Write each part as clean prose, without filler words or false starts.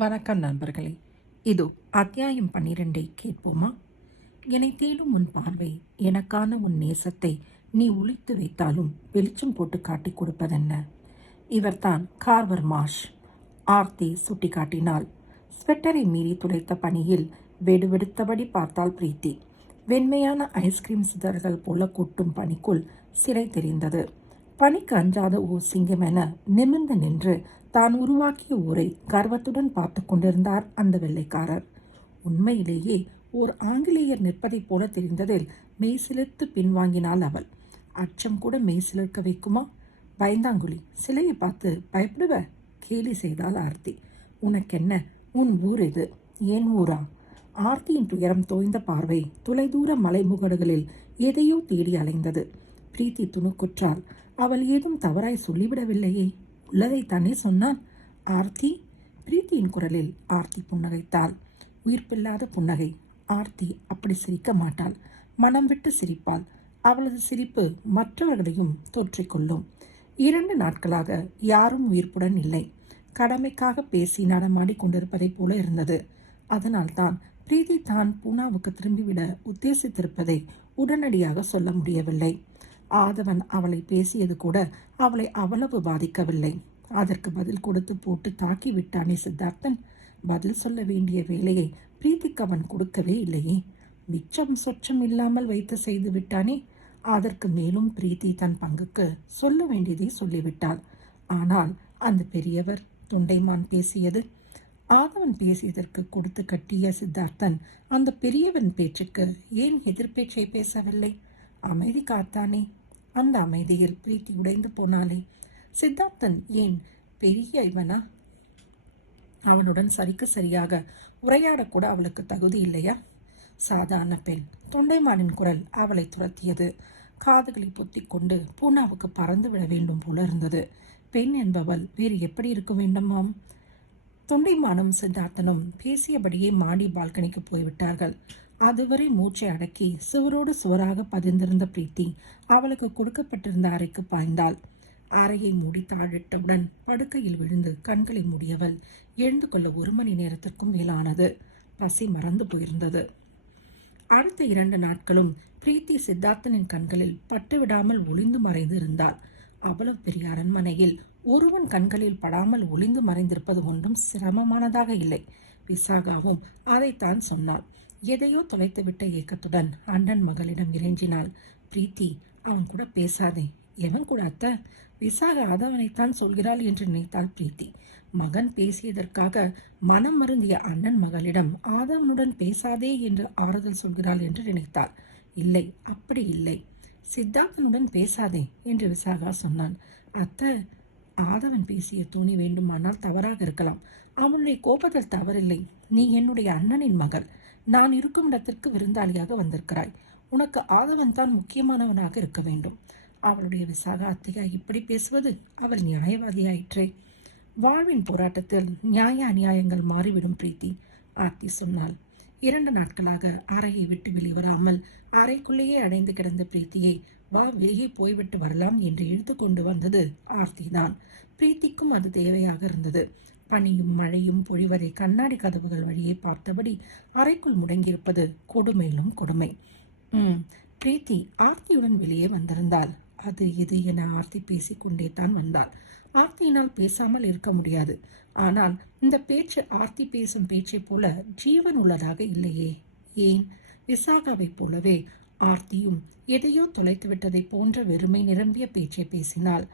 வணக்கம் நண்பர்களே. இதோ அத்தியாயம் 12 கேட்போமா? என்னை தேடும் உன் பார்வை, எனக்கான உன் நேசத்தை நீ ஒளித்து வைத்தாலும் வெளிச்சம் போட்டு காட்டிக் கொடுப்பதென்ன? இவர்தான் கார்வர் மார்ஷ். ஆர்த்தி சுட்டி காட்டினாள். ஸ்வெட்டரை மீறி துடைத்த பனியில் வெடுவெடுத்தபடி பார்த்தாள் பிரீத்தி. வெண்மையான ஐஸ்கிரீம் சிதறுகள் போல கொட்டும் பனிக்குள் சிறை தெரிந்தது. பனிக்கு அஞ்சாத ஓர் சிங்கமென நிமிர்ந்து நின்று தான் உருவாக்கிய ஊரை கர்வத்துடன் பார்த்து கொண்டிருந்தார் அந்த வெள்ளைக்காரர். உண்மையிலேயே ஓர் ஆங்கிலேயர் நிற்பதைப் போல தெரிந்ததில் மெய்சிலிர்த்து பின்வாங்கினாள் அவள். அச்சம் கூட மெய்சிலிர்க்க வைக்குமா? பயந்தாங்குழி, சிலையை பார்த்து பயப்படுவ? கேலி செய்தாள் ஆர்த்தி. உனக்கென்ன? உன் ஊர் இது. ஏன் ஊரா? ஆர்த்தியின் துயரம் தோய்ந்த பார்வை தொலைதூர மலைமுகடுகளில் எதையோ தேடி அலைந்தது. பிரீத்தி துணுக்குற்றாள். அவள் ஏதும் தவறாய் சொல்லிவிடவில்லையே. உள்ளதைத்தானே சொன்னான். ஆர்த்தி? பிரீத்தியின் குரலில் ஆர்த்தி புன்னகைத்தாள். உயிர்ப்பில்லாத புன்னகை. ஆர்த்தி அப்படி சிரிக்க மாட்டாள். மனம் விட்டு சிரிப்பாள். அவளது சிரிப்பு மற்றவர்களையும் தொற்றிக்கொள்ளும். 2 நாட்களாக யாரும் உயிர்ப்புடன் இல்லை. கடமைக்காக பேசி நடமாடி கொண்டிருப்பதைப் போல இருந்தது. அதனால்தான் பிரீத்தி தான் பூனாவுக்கு திரும்பிவிட உத்தேசித்திருப்பதை உடனடியாக சொல்ல முடியவில்லை. ஆதவன் அவளை பேசியது கூட அவளை அவ்வளவு பாதிக்கவில்லை. அதற்கு பதில் கொடுத்து போட்டு தாக்கி விட்டானே சித்தார்த்தன். பதில் சொல்ல வேண்டிய வேலையை பிரீத்திக்கு அவன் கொடுக்கவே இல்லையே. மிச்சம் சொச்சம் இல்லாமல் வைத்து செய்து விட்டானே. அதற்கு மேலும் பிரீத்தி தன் பங்குக்கு சொல்ல வேண்டியதை சொல்லிவிட்டாள். ஆனால் அந்த பெரியவர் தொண்டைமான் பேசியது. ஆதவன் பேசியதற்கு கொடுத்து கட்டிய சித்தார்த்தன் அந்த பெரியவன் பேச்சுக்கு ஏன் எதிர்பேச்சை பேசவில்லை? அமைதி காத்தானே. அந்த அமைதியில் பிரீத்தி உடைந்து போனாளே. சித்தார்த்தன் ஏன் பெரிய இவனா? அவனுடன் சரிக்கு சரியாக உரையாடக்கூட அவளுக்கு தகுதி இல்லையா? சாதாரண பெண். தொண்டைமானின் குரல் அவளை துரத்தியது. காதுகளை பொத்தி கொண்டு பூனாவுக்கு பறந்து விட வேண்டும் போல இருந்தது. பெண் என்பவள் வேறு எப்படி இருக்க வேண்டுமாம்? தொண்டைமானும் சித்தார்த்தனும் பேசியபடியே மாடி பால்கனிக்கு போய்விட்டார்கள். அதுவரை மூச்சை அடக்கி சுவரோடு சுவராக பதிந்திருந்த பிரீத்தி அவளுக்கு கொடுக்கப்பட்டிருந்த அறைக்கு பாய்ந்தாள். அறையை மூடி தாழிட்டவுடன் படுக்கையில் விழுந்து கண்களை மூடியவள் எழுந்து கொள்ள 1 மணி நேரத்திற்கும் மேலானது. பசி மறந்து போயிருந்தது. அடுத்த 2 நாட்களும் பிரீத்தி சித்தார்த்தனின் கண்களில் பட்டுவிடாமல் ஒளிந்து மறைந்து இருந்தாள். அவ்வளவு பெரிய அரண்மனையில் ஒருவன் கண்களில் படாமல் ஒளிந்து மறைந்திருப்பது ஒன்றும் சிரமமானதாக இல்லை. விசாகாவும் அதைத்தான் சொன்னாள். எதையோ தொலைத்துவிட்ட ஏக்கத்துடன் அண்ணன் மகளிடம் இறைஞ்சினாள். பிரீத்தி, அவன் கூட பேசாதே. எவன் கூட அத்தை? விசாகா ஆதவனைத்தான் சொல்கிறாள் என்று நினைத்தாள் பிரீத்தி. மகன் பேசியதற்காக மனம் மருந்திய அண்ணன் மகளிடம் ஆதவனுடன் பேசாதே என்று ஆறுதல் சொல்கிறாள் என்று நினைத்தாள். இல்லை, அப்படி இல்லை. சித்தார்த்தனுடன் பேசாதே என்று விசாகா சொன்னான். அத்தை, ஆதவன் பேசிய தோணி வேண்டுமானால் தவறாக இருக்கலாம். அவனுடைய கோபத்தில் தவறில்லை. நீ என்னுடைய அண்ணனின் மகள். நான் இருக்கும் இடத்திற்கு விருந்தாளியாக வந்திருக்கிறாய். உனக்கு ஆதவன் தான் முக்கியமானவனாக இருக்க வேண்டும். அவளுடைய விசாகா அத்தையா இப்படி பேசுவது? அவள் நியாயவாதியாயிற்றே. வாழ்வின் போராட்டத்தில் நியாய அநியாயங்கள் மாறிவிடும் பிரீத்தி, ஆர்த்தி சொன்னாள். 2 நாட்களாக அறையை விட்டு வெளிவராமல் அறைக்குள்ளேயே அடைந்து கிடந்த பிரீத்தியை வா வெளியே போய்விட்டு வரலாம் என்று இழுத்து கொண்டு வந்தது ஆர்த்தி தான். பிரீத்திக்கும் அது தேவையாக இருந்தது. பனியும் மழையும் பொழிவதை கண்ணாடி கதவுகள் வழியே பார்த்தபடி அறைக்குள் முடங்கியிருப்பது கொடுமையிலும் கொடுமை. பிரீத்தி ஆர்த்தியுடன் வெளியே வந்திருந்தாள். அது இது என ஆர்த்தி பேசிக்கொண்டே தான் வந்தாள். ஆர்த்தியினால் பேசாமல் இருக்க முடியாது. ஆனால் இந்த பேச்சு ஆர்த்தி பேசும் பேச்சை போல ஜீவன் உள்ளதாக இல்லையே. ஏன்? விசாகாவைப் போலவே ஆர்த்தியும் எதையோ தொலைத்து விட்டதை போன்ற வெறுமை நிரம்பிய பேச்சை பேசினாள்.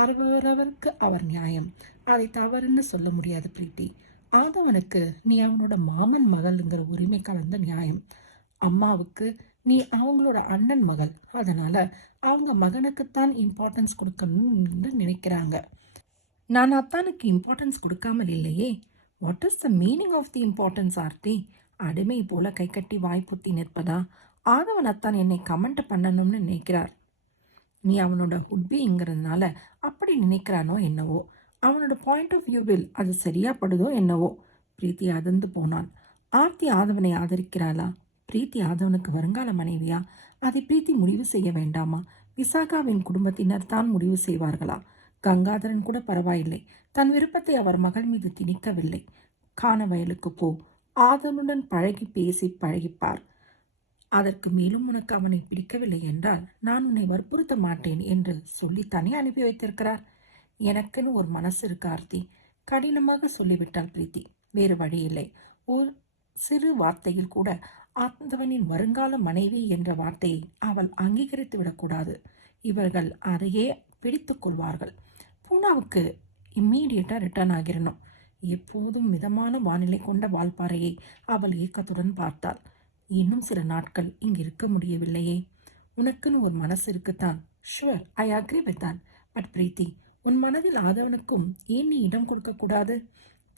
அவரவருக்கு அவர் நியாயம். அதை தவறுன்னு சொல்ல முடியாது பிரீத்தி. ஆதவனுக்கு நீ அவனோட மாமன் மகள்ங்கிற உரிமை கலந்த நியாயம். அம்மாவுக்கு நீ அவங்களோட அண்ணன் மகள். அதனால அவங்க மகனுக்குத்தான் இம்பார்ட்டன்ஸ் கொடுக்கணும்னு நினைக்கிறாங்க. நான் அத்தானுக்கு இம்பார்ட்டன்ஸ் கொடுக்காமல் இல்லையே. What is the meaning of the importance Aarthi? அடிமை போல கை கட்டி வாய்ப்புத்தி நிற்பதா? ஆதவன் அத்தான் என்னை கமெண்ட் பண்ணணும்னு நினைக்கிறார். நீ அவனோட உட்பிங்கிறதுனால அப்படி நினைக்கிறானோ என்னவோ. அவனோட பாயிண்ட் ஆஃப் வியூவில் அது சரியா படுதோ என்னவோ. பிரீத்தி அதிர்ந்து போனான். ஆர்த்தி ஆதவனை ஆதரிக்கிறாளா? பிரீத்தி ஆதவனுக்கு வருங்கால மனைவியா? அதை பிரீத்தி முடிவு செய்ய வேண்டாமா? விசாகாவின் குடும்பத்தினர் தான் முடிவு செய்வார்களா? கங்காதரன் கூட பரவாயில்லை. தன் விருப்பத்தை அவர் மகள் மீது திணிக்கவில்லை. காண வயலுக்கு போ. ஆதவனுடன் பழகி பேசி பழகிப்பார். அதற்கு மேலும் உனக்கு அவனை பிடிக்கவில்லை என்றால் நான் உன்னை வற்புறுத்த மாட்டேன் என்று சொல்லித்தானே அனுப்பி வைத்திருக்கிறார். எனக்குன்னு ஒரு மனசு இருக்கு ஆர்த்தி. கடினமாக சொல்லிவிட்டாள் பிரீத்தி. வேறு வழியில்லை. ஒரு சிறு வார்த்தையில் கூட ஆதவனின் வருங்கால மனைவி என்ற வார்த்தையை அவள் அங்கீகரித்து விடக்கூடாது. இவர்கள் அதையே பிடித்து கொள்வார்கள். பூனாவுக்கு இம்மீடியட்டாக ரிட்டர்ன் ஆகிடணும். எப்போதும் மிதமான வானிலை கொண்ட வால்பாறையை அவள் ஏக்கத்துடன் பார்த்தாள். இன்னும் சில நாட்கள் இங்கு இருக்க முடியவில்லையே. உனக்குன்னு ஒரு மனசு இருக்குத்தான். Sure, I agree with that. But Preethi, உன் மனதில் ஆதவனுக்கும் ஏன் நீ இடம் கொடுக்கக்கூடாது?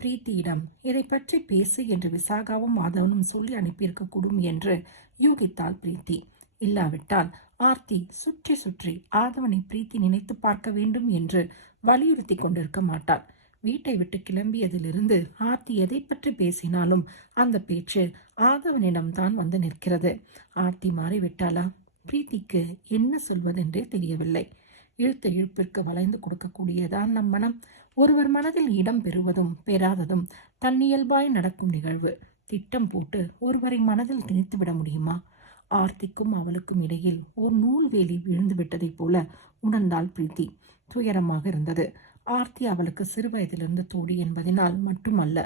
பிரீத்தியிடம் இதை பற்றி பேசு என்று விசாகாவும் ஆதவனும் சொல்லி அனுப்பியிருக்கக்கூடும் என்று யூகித்தாள் பிரீத்தி. இல்லாவிட்டால் ஆர்த்தி சுற்றி சுற்றி ஆதவனை பிரீத்தி நினைத்து பார்க்க வேண்டும் என்று வலியுறுத்தி கொண்டிருக்க மாட்டாள். வீட்டை விட்டு கிளம்பியதிலிருந்து ஆர்த்தி எதை பற்றி பேசினாலும் அந்த பேச்சு ஆதவனிடம்தான் வந்து நிற்கிறது. ஆர்த்தி மாறிவிட்டாளா? பிரீத்திக்கு என்ன சொல்வதென்றே தெரியவில்லை. இழுத்த இழுப்பிற்கு வளைந்து கொடுக்கக்கூடியதான் நம் மனம். ஒருவர் மனதில் இடம் பெறுவதும் பெறாததும் தன்னியல்பாய் நடக்கும் நிகழ்வு. திட்டம் போட்டு ஒருவரை மனதில் திணித்துவிட முடியுமா? ஆர்த்திக்கும் அவளுக்கும் இடையில் ஒரு நூல் வேலி விழுந்து விட்டதைப் போல உணர்ந்தாள் பிரீத்தி. துயரமாக இருந்தது. ஆர்த்தி அவளுக்கு சிறு வயதிலிருந்து தோழி என்பதனால் மட்டுமல்ல.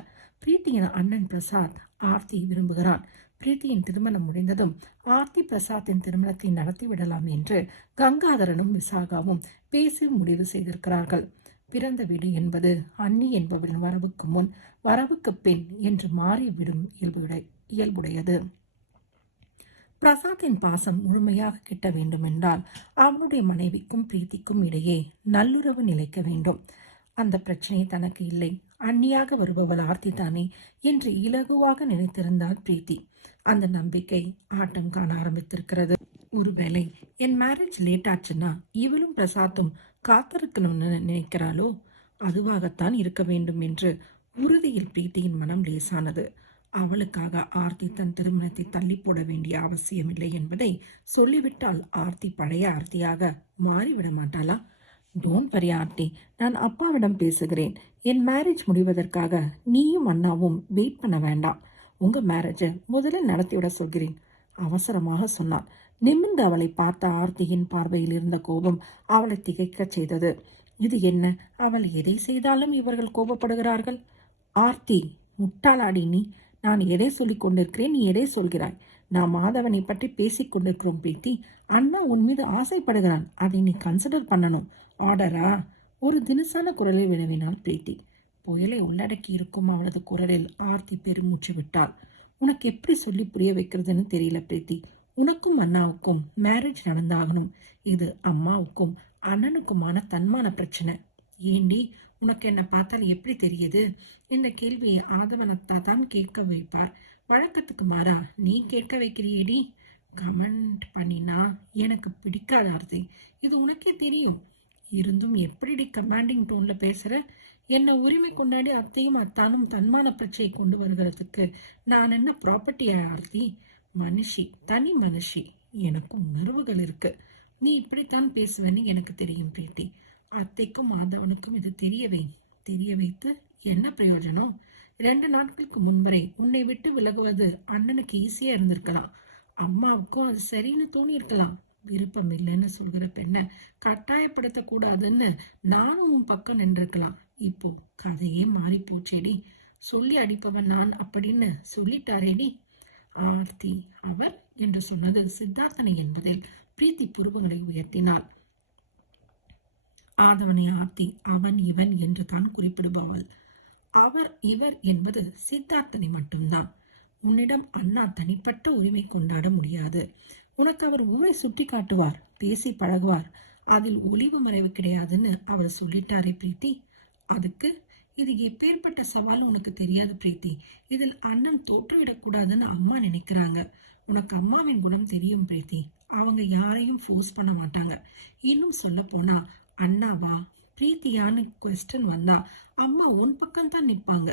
பிரீத்தியின் அண்ணன் பிரசாத் ஆர்த்தி விரும்புகிறான். பிரீத்தியின் திருமணம் முடிந்ததும் ஆர்த்தி பிரசாத்தின் திருமணத்தை நடத்திவிடலாம் என்று கங்காதரனும் விசாகாவும் பேசி முடிவு செய்திருக்கிறார்கள். பிறந்த வீடு என்பது அண்ணி என்பவரின் வரவுக்கு முன் வரவுக்கு பின் என்று மாறிவிடும் இயல்புடையது. பிரசாத்தின் பாசம் முழுமையாக கிட்ட வேண்டுமென்றால் அவனுடைய மனைவிக்கும் பிரீத்திக்கும் இடையே நல்லுறவு நிலைக்க வேண்டும். அந்த பிரச்சனை தனக்கு இல்லை. அந்நியாக வருபவள் ஆர்த்தி தானே என்று இலகுவாக நினைத்திருந்தாள் பிரீத்தி. அந்த நம்பிக்கை ஆட்டம் காண ஆரம்பித்திருக்கிறது. ஒருவேளை என் மேரேஜ் லேட் ஆச்சுன்னா இவளும் பிரசாத்தும் காத்திருக்கணும்னு நினைக்கிறாளோ? அதுவாகத்தான் இருக்க வேண்டும் என்று உறுதியில் பிரீத்தியின் மனம் லேசானது. அவளுக்காக ஆர்த்தி தன் திருமணத்தை தள்ளி போட வேண்டிய அவசியமில்லை என்பதை சொல்லிவிட்டால் ஆர்த்தி பழைய ஆர்த்தியாக மாறிவிட மாட்டாளா? டோன்ட் வரி ஆர்த்தி, நான் அப்பாவிடம் பேசுகிறேன். என் மேரேஜ் முடிவதற்காக நீயும் அண்ணாவும் வெயிட் பண்ண வேண்டாம். உங்க மேரேஜை முதலில் நடத்திவிட சொல்கிறேன், அவசரமாக சொன்னாள். நிமிர்ந்து அவளை பார்த்த ஆர்த்தியின் பார்வையில் இருந்த கோபம் அவளை திகைக்கச் செய்தது. இது என்ன? அவள் எதை செய்தாலும் இவர்கள் கோபப்படுகிறார்கள். ஆர்த்தி, முட்டாளாடி நீ! நான் எதை சொல்லிக் கொண்டிருக்கிறேன், நீ எதை சொல்கிறாய்? நான் மாதவனை பற்றி பேசிக் கொண்டிருக்கிறோம் பிரீத்தி. அண்ணா உன் மீது ஆசைப்படுகிறான், அதை நீ கன்சிடர் பண்ணணும். ஆர்டரா? ஒரு தினசான குரலில் வினவினாள் பிரீத்தி. புயலை உள்ளடக்கி இருக்கும் அவளது குரலில் ஆர்த்தி பெருமூச்சு விட்டாள். உனக்கு எப்படி சொல்லி புரிய வைக்கிறதுன்னு தெரியல பிரீத்தி. உனக்கும் அண்ணாவுக்கும் மேரேஜ் நடந்தாகணும். இது அம்மாவுக்கும் அண்ணனுக்குமான தன்மான பிரச்சனை. ஏண்டி, உனக்கு என்ன பார்த்தால் எப்படி தெரியுது? இந்த கேள்வியை ஆதவனத்தா தான் கேட்க வைப்பார். வழக்கத்துக்கு மாறா நீ கேட்க வைக்கிறியேடி. கமெண்ட் பண்ணினா எனக்கு பிடிக்காத ஆர்த்தி, இது உனக்கே தெரியும். இருந்தும் எப்படிடி கமாண்டிங் டோன்ல பேசுற? என்ன உரிமை கொண்டாடி அத்தையும் அத்தானும் தன்மான பிரச்சனையை கொண்டு வருகிறதுக்கு நான் என்ன ப்ராப்பர்ட்டியா ஆர்த்தி? மனுஷி, தனி மனுஷி. எனக்கும் உணர்வுகள் இருக்கு. நீ இப்படித்தான் பேசுவேன்னு எனக்கு தெரியும் பிரீத்தி. அத்தைக்கும் மாதவனுக்கும் இது தெரிய வைத்து என்ன பிரயோஜனம்? 2 நாட்களுக்கு முன்வரை உன்னை விட்டு விலகுவது அண்ணனுக்கு ஈஸியா இருந்திருக்கலாம். அம்மாவுக்கும் அது சரின்னு தோணி இருக்கலாம். விருப்பம் இல்லைன்னு சொல்கிற பெண்ணை கட்டாயப்படுத்த கூடாதுன்னு நானும் உன் பக்கம் நின்றுருக்கலாம். இப்போ கதையே மாறி போச்சேடி. சொல்லி அடிப்பவன் நான் அப்படின்னு சொல்லிட்டாரேடி. ஆர்த்தி அவர் என்று சொன்னது சித்தார்த்தனை என்பதில் பிரீத்தி புருவங்களை உயர்த்தினாள். ஆதவனை ஆர்த்தி அவன் இவன் என்று தான் குறிப்பிடுபவள். அவர் இவர் என்பது சித்தார்த்தனை மட்டும்தான். உன்னிடம் அண்ணா தனிப்பட்ட உரிமை கொண்டாட முடியாது. உனக்கு அவர் ஊரை சுட்டி காட்டுவார், பேசி பழகுவார். அதில் ஒளிவு மறைவு கிடையாதுன்னு அவர் சொல்லிட்டாரே பிரீத்தி. அதுக்கு இது எப்பேற்பட்ட சவால் உனக்கு தெரியாது பிரீத்தி. இதில் அண்ணன் தோற்றுவிடக்கூடாதுன்னு அம்மா நினைக்கிறாங்க. உனக்கு அம்மாவின் குணம் தெரியும் பிரீத்தி. அவங்க யாரையும் ஃபோர்ஸ் பண்ண மாட்டாங்க. இன்னும் சொல்ல போனா அண்ணாவா பிரீத்தியான்னு கொஸ்டின் வந்தா அம்மா உன் பக்கம் தான் நிற்பாங்க.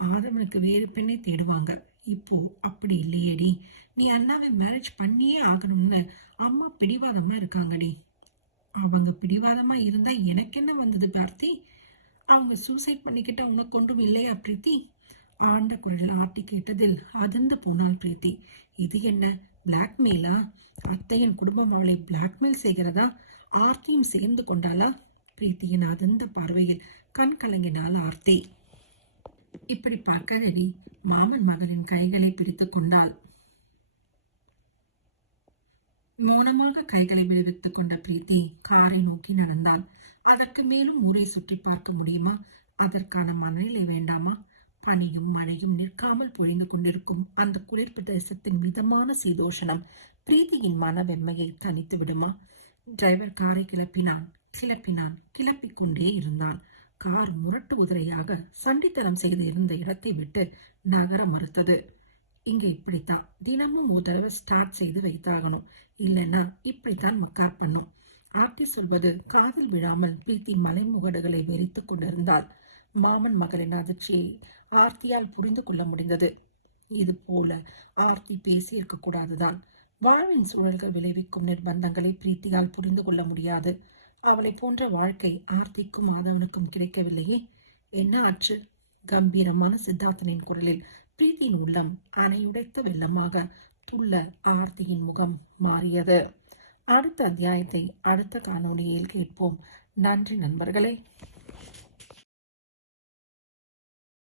ஆதவனுக்கு வேறு பெண்ணை தேடுவாங்க. இப்போ அப்படி இல்லையேடி. நீ அண்ணாவை மேரேஜ் பண்ணியே ஆகணும்னு அம்மா பிடிவாதமா இருக்காங்கடி. அவங்க பிடிவாதமா இருந்தா எனக்கு என்ன வந்தது பார்த்தி? அவங்க சூசைட் பண்ணிக்கிட்ட உனக்கு ஒன்றும் இல்லையா பிரீத்தி? ஆண்ட குரலில் ஆர்த்தி கேட்டதில் அதிர்ந்து போனாள் பிரீத்தி. இது என்ன, பிளாக்மெயிலா? அத்தையின் குடும்பம் அவளை பிளாக்மெயில் செய்கிறதா? ஆர்த்தியும் சேர்ந்து கொண்டாளா? பிரீத்தியின் அதிர்ந்த பார்வையில் கண் கலங்கினாள் ஆர்த்தி. இப்படி பார்க்க ரவி மாமன் மகளின் கைகளை பிடித்து கொண்டாள். மௌனமாக கைகளை விடுவித்துக் கொண்ட பிரீத்தி காரை நோக்கி நடந்தாள். அதற்கு மேலும் ஊரை சுற்றி பார்க்க முடியுமா? அதற்கான மனநிலை வேண்டாமா? பனியும் மழையும் நிற்காமல் பொழிந்து கொண்டிருக்கும் அந்த குளிர் பிரதேசத்தின் மிதமான சீதோஷணம் பிரீத்தியின் மனவெம்மையை தனித்து விடுமா? டிரைவர் காரை கிளப்பிக் கொண்டே இருந்தான். கார் முரட்டு குதிரையாக சண்டித்தனம் செய்து இருந்த இடத்தை விட்டு நகர மறுத்தது. இங்க இப்படித்தான் தினமும் ஒரு தடவை ஸ்டார்ட் செய்து வைத்தாகணும், இல்லைன்னா இப்படித்தான் மக்கார் பண்ணும். ஆர்த்தி சொல்வது காதில் விழாமல் பிரீத்தி மலைமுகடுகளை வெறித்துக் கொண்டிருந்தாள். மாமன் மகளின் அதிர்ச்சியை ஆர்த்தியால் புரிந்து கொள்ள முடிந்தது. இது போல ஆர்த்தி பேசியிருக்க கூடாதுதான். வாழ்வின் சூழல்கள் விளைவிக்கும் நிர்பந்தங்களை பிரீத்தியால் புரிந்து கொள்ள முடியாது. அவளை போன்ற வாழ்க்கை ஆர்த்திக்கும் மாதவனுக்கும் கிடைக்கவில்லையே. என்ன ஆச்சு? கம்பீரமான சித்தார்த்தனின் குரலில் பிரீத்தியின் உள்ளம் அணையுடைத்த வெள்ளமாக துள்ள ஆர்த்தியின் முகம் மாறியது. அடுத்த அத்தியாயத்தை அடுத்த காணொளியில் கேட்போம். நன்றி நண்பர்களே.